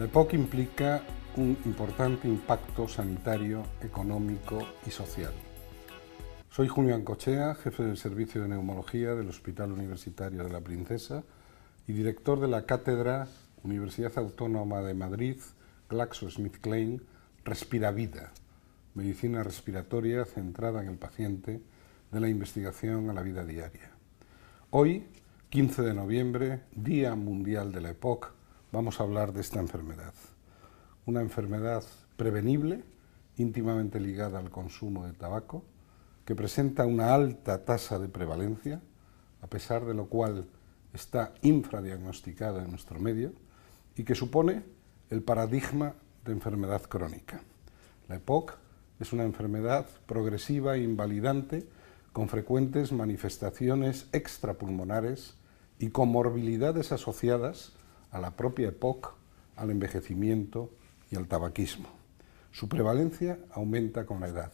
La EPOC implica un importante impacto sanitario, económico y social. Soy Julio Ancochea, jefe del Servicio de Neumología del Hospital Universitario de la Princesa y director de la Cátedra Universidad Autónoma de Madrid, GlaxoSmithKline, Respiravida, medicina respiratoria centrada en el paciente, de la investigación a la vida diaria. Hoy, 15 de noviembre, Día Mundial de la EPOC, vamos a hablar de esta enfermedad. Una enfermedad prevenible, íntimamente ligada al consumo de tabaco, que presenta una alta tasa de prevalencia, a pesar de lo cual está infradiagnosticada en nuestro medio, y que supone el paradigma de enfermedad crónica. La EPOC es una enfermedad progresiva e invalidante con frecuentes manifestaciones extrapulmonares y comorbilidades asociadas a la propia EPOC, al envejecimiento y al tabaquismo. Su prevalencia aumenta con la edad.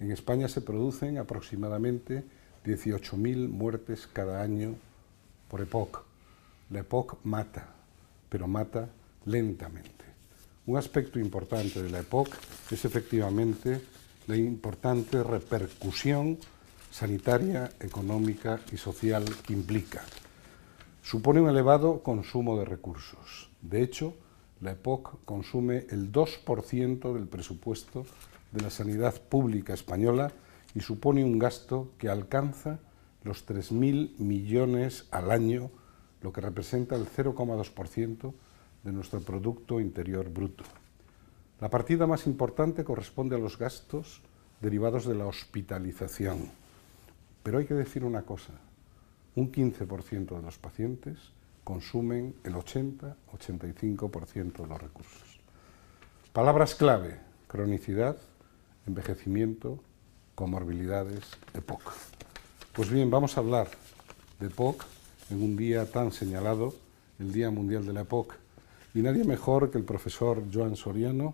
En España se producen aproximadamente 18.000 muertes cada año por EPOC. La EPOC mata, pero mata lentamente. Un aspecto importante de la EPOC es efectivamente la importante repercusión sanitaria, económica y social que implica. Supone un elevado consumo de recursos. De hecho, la EPOC consume el 2% del presupuesto de la sanidad pública española y supone un gasto que alcanza los 3.000 millones al año, lo que representa el 0,2% de nuestro Producto Interior Bruto. La partida más importante corresponde a los gastos derivados de la hospitalización. Pero hay que decir una cosa, un 15% de los pacientes consumen el 80-85% de los recursos. Palabras clave: cronicidad, envejecimiento, comorbilidades, EPOC. Pues bien, vamos a hablar de EPOC en un día tan señalado, el Día Mundial de la EPOC, y nadie mejor que el profesor Joan Soriano,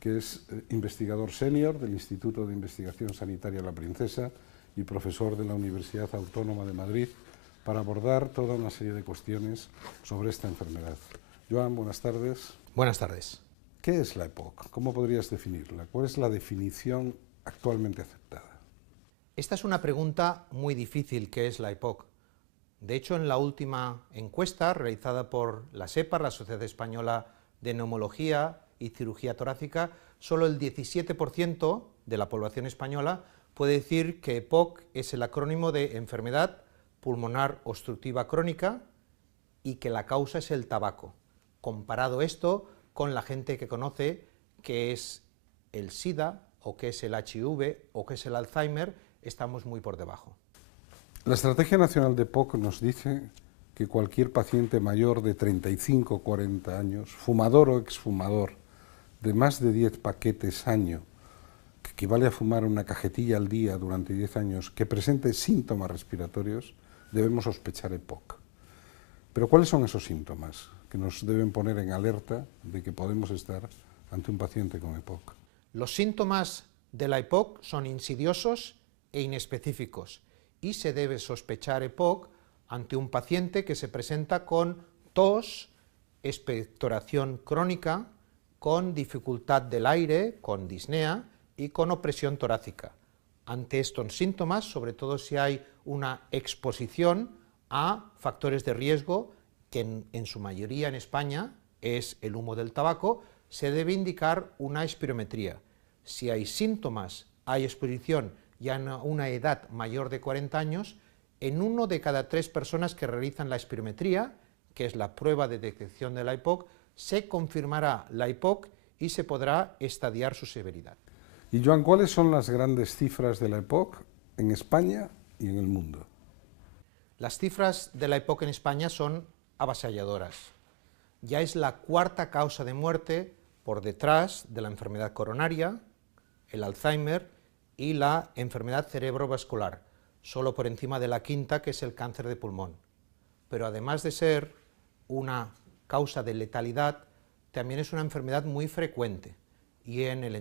que es investigador senior del Instituto de Investigación Sanitaria La Princesa y profesor de la Universidad Autónoma de Madrid, para abordar toda una serie de cuestiones sobre esta enfermedad. Joan, buenas tardes. Buenas tardes. ¿Qué es la EPOC? ¿Cómo podrías definirla? ¿Cuál es la definición actualmente aceptada? Esta es una pregunta muy difícil, ¿qué es la EPOC? De hecho, en la última encuesta realizada por la SEPAR, la Sociedad Española de Neumología y Cirugía Torácica, solo el 17% de la población española puede decir que EPOC es el acrónimo de enfermedad pulmonar obstructiva crónica y que la causa es el tabaco. Comparado esto con la gente que conoce que es el SIDA o que es el HIV o que es el Alzheimer, estamos muy por debajo. La Estrategia Nacional de EPOC nos dice que cualquier paciente mayor de 35 o 40 años, fumador o exfumador, de más de 10 paquetes año, que equivale a fumar una cajetilla al día durante 10 años, que presente síntomas respiratorios, debemos sospechar EPOC. Pero ¿cuáles son esos síntomas que nos deben poner en alerta de que podemos estar ante un paciente con EPOC? Los síntomas de la EPOC son insidiosos e inespecíficos y se debe sospechar EPOC ante un paciente que se presenta con tos, expectoración crónica, con dificultad del aire, con disnea y con opresión torácica. Ante estos síntomas, sobre todo si hay una exposición a factores de riesgo, que en su mayoría en España es el humo del tabaco, se debe indicar una espirometría. Si hay síntomas, hay exposición ya en una edad mayor de 40 años, en 1 de cada 3 personas que realizan la espirometría, que es la prueba de detección de la EPOC, se confirmará la EPOC y se podrá estadiar su severidad. Y Joan, ¿cuáles son las grandes cifras de la EPOC en España y en el mundo? Las cifras de la EPOC en España son avasalladoras. Ya es la 4ª causa de muerte por detrás de la enfermedad coronaria, el Alzheimer y la enfermedad cerebrovascular, solo por encima de la 5ª, que es el cáncer de pulmón. Pero además de ser una causa de letalidad, también es una enfermedad muy frecuente, y en el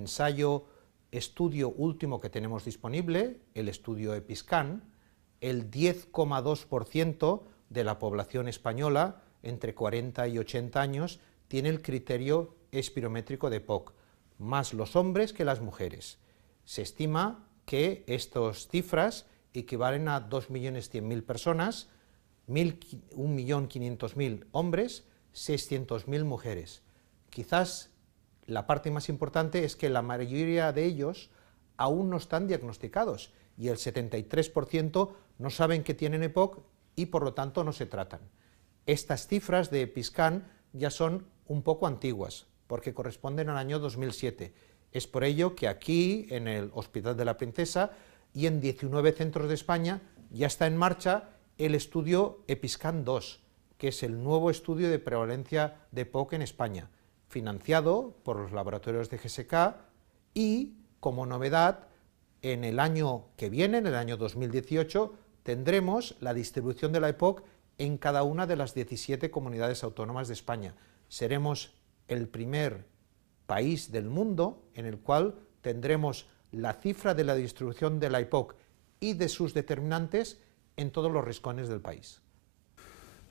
estudio último que tenemos disponible, el estudio EPISCAN, el 10,2% de la población española entre 40 y 80 años tiene el criterio espirométrico de EPOC, más los hombres que las mujeres. Se estima que estas cifras equivalen a 2.100.000 personas, 1.500.000 hombres, 600.000 mujeres. Quizás la parte más importante es que la mayoría de ellos aún no están diagnosticados y el 73% no saben que tienen EPOC y por lo tanto no se tratan. Estas cifras de EPISCAN ya son un poco antiguas porque corresponden al año 2007. Es por ello que aquí, en el Hospital de la Princesa y en 19 centros de España, ya está en marcha el estudio EPISCAN 2, que es el nuevo estudio de prevalencia de EPOC en España, financiado por los laboratorios de GSK y, como novedad, en el año que viene, en el año 2018, tendremos la distribución de la EPOC en cada una de las 17 comunidades autónomas de España. Seremos el primer país del mundo en el cual tendremos la cifra de la distribución de la EPOC y de sus determinantes en todos los rincones del país.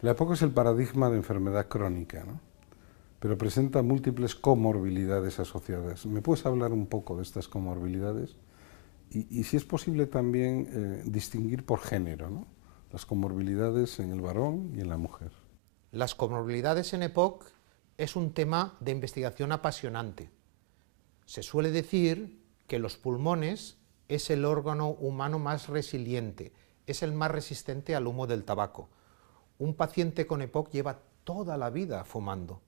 La EPOC es el paradigma de enfermedad crónica, ¿no? Pero presenta múltiples comorbilidades asociadas. ¿Me puedes hablar un poco de estas comorbilidades? Y si es posible también distinguir por género, ¿no?, las comorbilidades en el varón y en la mujer. Las comorbilidades en EPOC es un tema de investigación apasionante. Se suele decir que los pulmones es el órgano humano más resiliente, es el más resistente al humo del tabaco. Un paciente con EPOC lleva toda la vida fumando.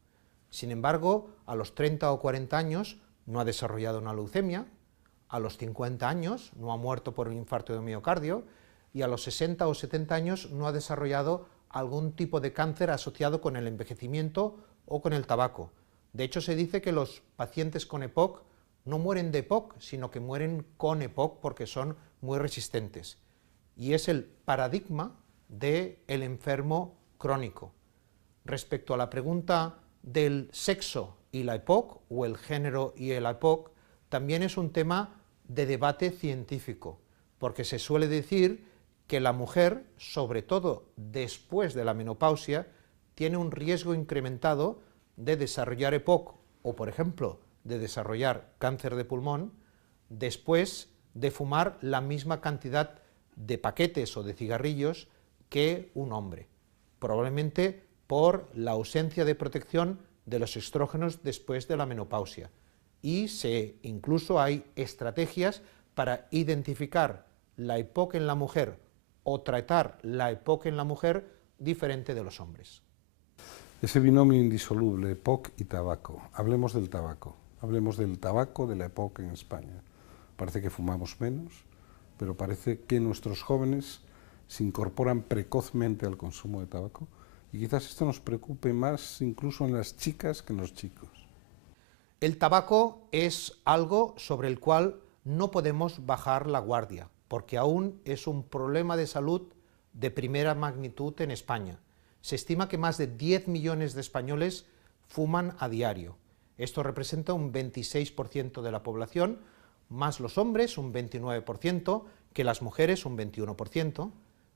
Sin embargo, a los 30 o 40 años no ha desarrollado una leucemia, a los 50 años no ha muerto por un infarto de miocardio y a los 60 o 70 años no ha desarrollado algún tipo de cáncer asociado con el envejecimiento o con el tabaco. De hecho, se dice que los pacientes con EPOC no mueren de EPOC, sino que mueren con EPOC porque son muy resistentes. Y es el paradigma del enfermo crónico. Respecto a la pregunta del sexo y la EPOC, o el género y el EPOC, también es un tema de debate científico, porque se suele decir que la mujer, sobre todo después de la menopausia, tiene un riesgo incrementado de desarrollar EPOC o, por ejemplo, de desarrollar cáncer de pulmón después de fumar la misma cantidad de paquetes o de cigarrillos que un hombre, probablemente por la ausencia de protección de los estrógenos después de la menopausia. Y incluso hay estrategias para identificar la EPOC en la mujer o tratar la EPOC en la mujer diferente de los hombres. Ese binomio indisoluble, EPOC y tabaco. Hablemos del tabaco de la EPOC en España. Parece que fumamos menos, pero parece que nuestros jóvenes se incorporan precozmente al consumo de tabaco y quizás esto nos preocupe más incluso en las chicas que en los chicos. El tabaco es algo sobre el cual no podemos bajar la guardia, porque aún es un problema de salud de primera magnitud en España. Se estima que más de 10 millones de españoles fuman a diario. Esto representa un 26% de la población, más los hombres, un 29%, que las mujeres, un 21%,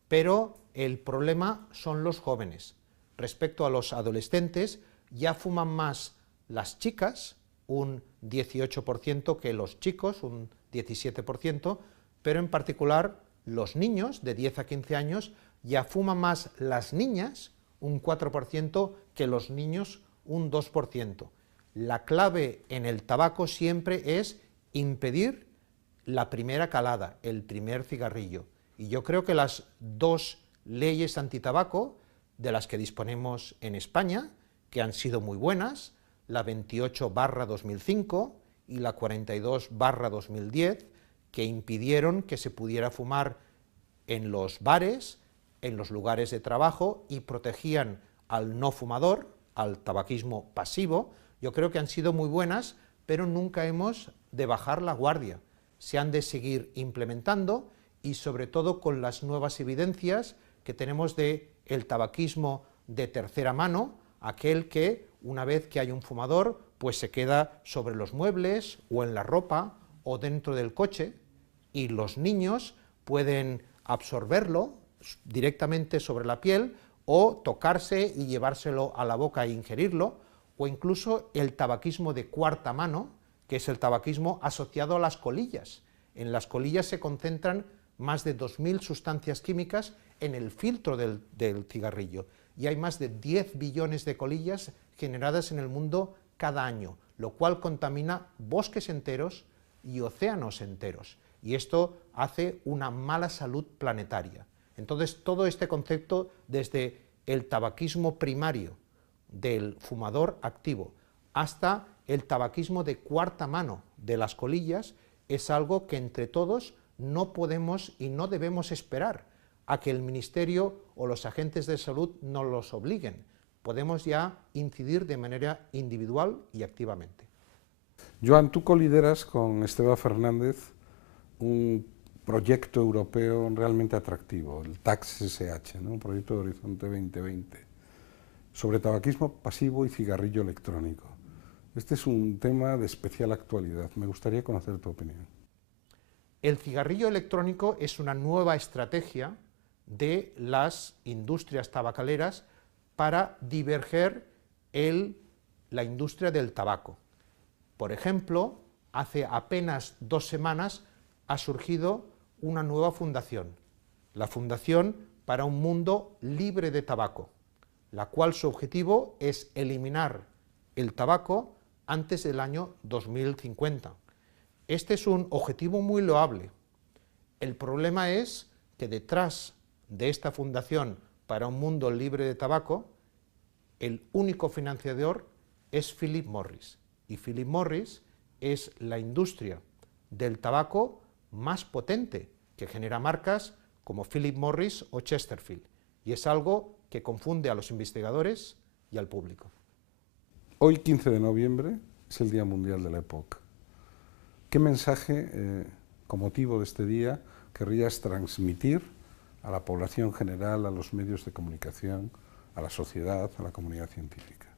pero el problema son los jóvenes. Respecto a los adolescentes, ya fuman más las chicas, un 18%, que los chicos, un 17%, pero en particular los niños de 10 a 15 años ya fuman más las niñas, un 4%, que los niños, un 2%. La clave en el tabaco siempre es impedir la primera calada, el primer cigarrillo. Y yo creo que las dos leyes antitabaco de las que disponemos en España, que han sido muy buenas, la 28/2005 y la 42/2010, que impidieron que se pudiera fumar en los bares, en los lugares de trabajo y protegían al no fumador, al tabaquismo pasivo. Yo creo que han sido muy buenas, pero nunca hemos de bajar la guardia. Se han de seguir implementando y sobre todo con las nuevas evidencias que tenemos de el tabaquismo de tercera mano, aquel que una vez que hay un fumador pues se queda sobre los muebles o en la ropa o dentro del coche y los niños pueden absorberlo directamente sobre la piel o tocarse y llevárselo a la boca e ingerirlo, o incluso el tabaquismo de cuarta mano, que es el tabaquismo asociado a las colillas. En las colillas se concentran más de 2000 sustancias químicas en el filtro del cigarrillo, y hay más de 10 billones de colillas generadas en el mundo cada año, lo cual contamina bosques enteros y océanos enteros, y esto hace una mala salud planetaria. Entonces, todo este concepto, desde el tabaquismo primario del fumador activo hasta el tabaquismo de cuarta mano de las colillas, es algo que entre todos no podemos y no debemos esperar a que el Ministerio o los agentes de salud nos los obliguen. Podemos ya incidir de manera individual y activamente. Joan, tú colideras con Esteban Fernández un proyecto europeo realmente atractivo, el TAX-SH, ¿no? Un proyecto de Horizonte 2020, sobre tabaquismo pasivo y cigarrillo electrónico. Este es un tema de especial actualidad. Me gustaría conocer tu opinión. El cigarrillo electrónico es una nueva estrategia de las industrias tabacaleras para diverger la industria del tabaco. Por ejemplo, hace apenas 2 semanas ha surgido una nueva fundación, la Fundación para un Mundo Libre de Tabaco, la cual su objetivo es eliminar el tabaco antes del año 2050. Este es un objetivo muy loable. El problema es que detrás de esta Fundación para un Mundo Libre de Tabaco, el único financiador es Philip Morris. Y Philip Morris es la industria del tabaco más potente, que genera marcas como Philip Morris o Chesterfield. Y es algo que confunde a los investigadores y al público. Hoy, 15 de noviembre, es el Día Mundial de la EPOC. ¿Qué mensaje, con motivo de este día, querrías transmitir a la población general, a los medios de comunicación, a la sociedad, a la comunidad científica?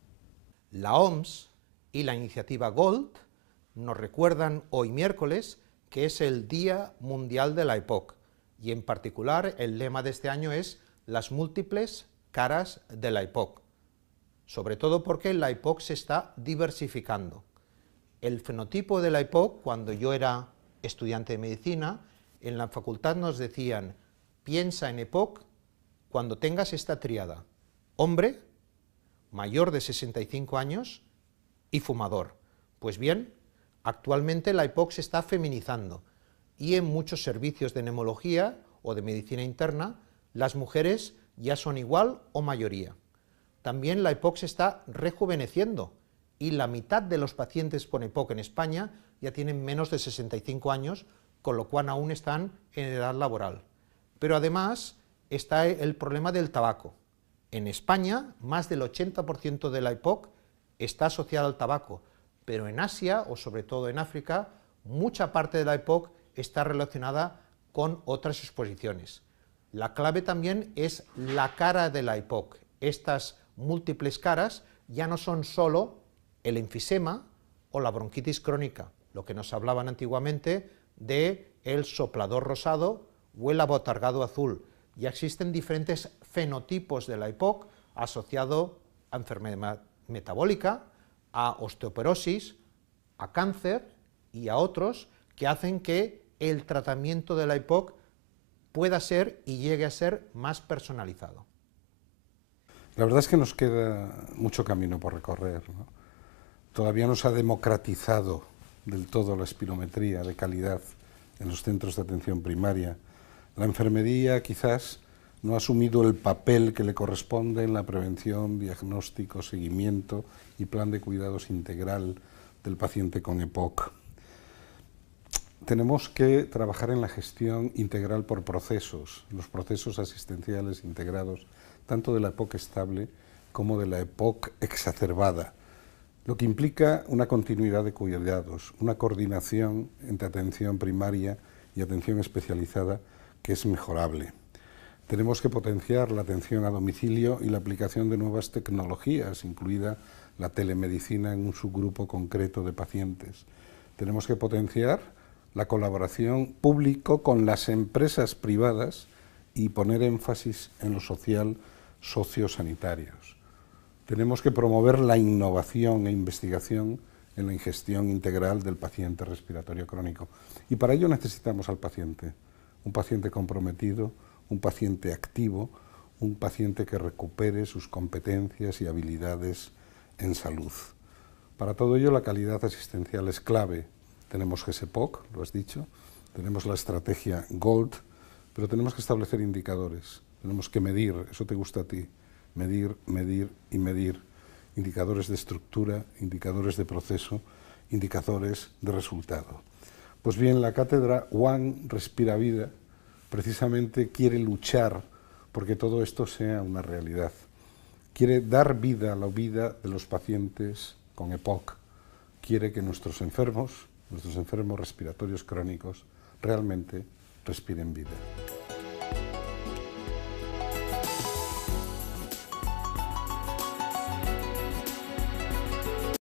La OMS y la iniciativa Gold nos recuerdan hoy miércoles que es el Día Mundial de la EPOC, y en particular el lema de este año es las múltiples caras de la EPOC, sobre todo porque la EPOC se está diversificando. El fenotipo de la EPOC, cuando yo era estudiante de medicina, en la facultad nos decían: piensa en EPOC cuando tengas esta tríada: hombre, mayor de 65 años y fumador. Pues bien, actualmente la EPOC se está feminizando, y en muchos servicios de neumología o de medicina interna las mujeres ya son igual o mayoría. También la EPOC se está rejuveneciendo, y la mitad de los pacientes con EPOC en España ya tienen menos de 65 años, con lo cual aún están en edad laboral. Pero además está el problema del tabaco. En España, más del 80% de la EPOC está asociada al tabaco, pero en Asia, o sobre todo en África, mucha parte de la EPOC está relacionada con otras exposiciones. La clave también es la cara de la EPOC. Estas múltiples caras ya no son solo el enfisema o la bronquitis crónica, lo que nos hablaban antiguamente de el soplador rosado o el abotargado azul. Ya existen diferentes fenotipos de la EPOC asociado a enfermedad metabólica, a osteoporosis, a cáncer y a otros, que hacen que el tratamiento de la EPOC pueda ser y llegue a ser más personalizado. La verdad es que nos queda mucho camino por recorrer, ¿no? Todavía no se ha democratizado del todo la espirometría de calidad en los centros de atención primaria. La enfermería quizás no ha asumido el papel que le corresponde en la prevención, diagnóstico, seguimiento y plan de cuidados integral del paciente con EPOC. Tenemos que trabajar en la gestión integral por procesos, los procesos asistenciales integrados, tanto de la EPOC estable como de la EPOC exacerbada, lo que implica una continuidad de cuidados, una coordinación entre atención primaria y atención especializada que es mejorable. Tenemos que potenciar la atención a domicilio y la aplicación de nuevas tecnologías, incluida la telemedicina en un subgrupo concreto de pacientes. Tenemos que potenciar la colaboración público con las empresas privadas y poner énfasis en lo social sociosanitarios. Tenemos que promover la innovación e investigación en la ingestión integral del paciente respiratorio crónico. Y para ello necesitamos al paciente, un paciente comprometido, un paciente activo, un paciente que recupere sus competencias y habilidades en salud. Para todo ello la calidad asistencial es clave. Tenemos GSPOC, lo has dicho, tenemos la estrategia GOLD, pero tenemos que establecer indicadores, tenemos que medir, eso te gusta a ti, medir, medir y medir. Indicadores de estructura, indicadores de proceso, indicadores de resultado. Pues bien, la cátedra One Respira Vida precisamente quiere luchar porque todo esto sea una realidad. Quiere dar vida a la vida de los pacientes con EPOC. Quiere que nuestros enfermos respiratorios crónicos, realmente respiren vida.